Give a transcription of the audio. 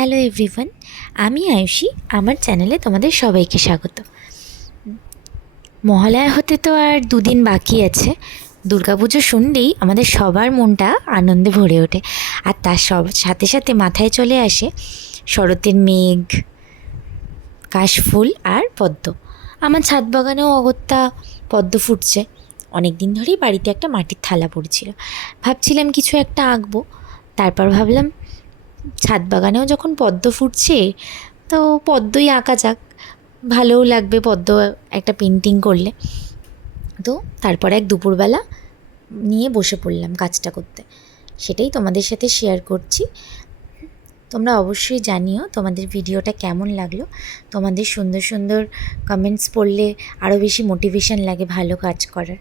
Hello everyone, আমি আয়ুষী। আমার চ্যানেলে তোমাদের সবাইকে স্বাগত। মহালয়া হতে তো আর দুদিন বাকি আছে। দুর্গাপুজো শুনলেই আমাদের সবার মনটা আনন্দে ভরে ওঠে, আর তার সাথে সাথে মাথায় চলে আসে শরতের মেঘ, কাশফুল আর পদ্ম। আমার ছাদ বাগানেও অগত্যা পদ্ম ফুটছে। অনেক দিন ধরেই বাড়িতে একটা মাটির থালা পড়েছিল, ভাবছিলাম কিছু একটা আঁকবো। তারপর ভাবলাম ছাদ বাগানেও যখন পদ্ম ফুটছে তো পদ্মই আঁকা যাক, ভালোও লাগবে পদ্ম একটা পেন্টিং করলে। তো তারপর এক দুপুরবেলা নিয়ে বসে পড়লাম কাজটা করতে, সেটাই তোমাদের সাথে শেয়ার করছি। তোমরা অবশ্যই জানিও তোমাদের ভিডিওটা কেমন লাগলো। তোমাদের সুন্দর সুন্দর কমেন্টস পড়লে আরও বেশি মোটিভেশন লাগে ভালো কাজ করার।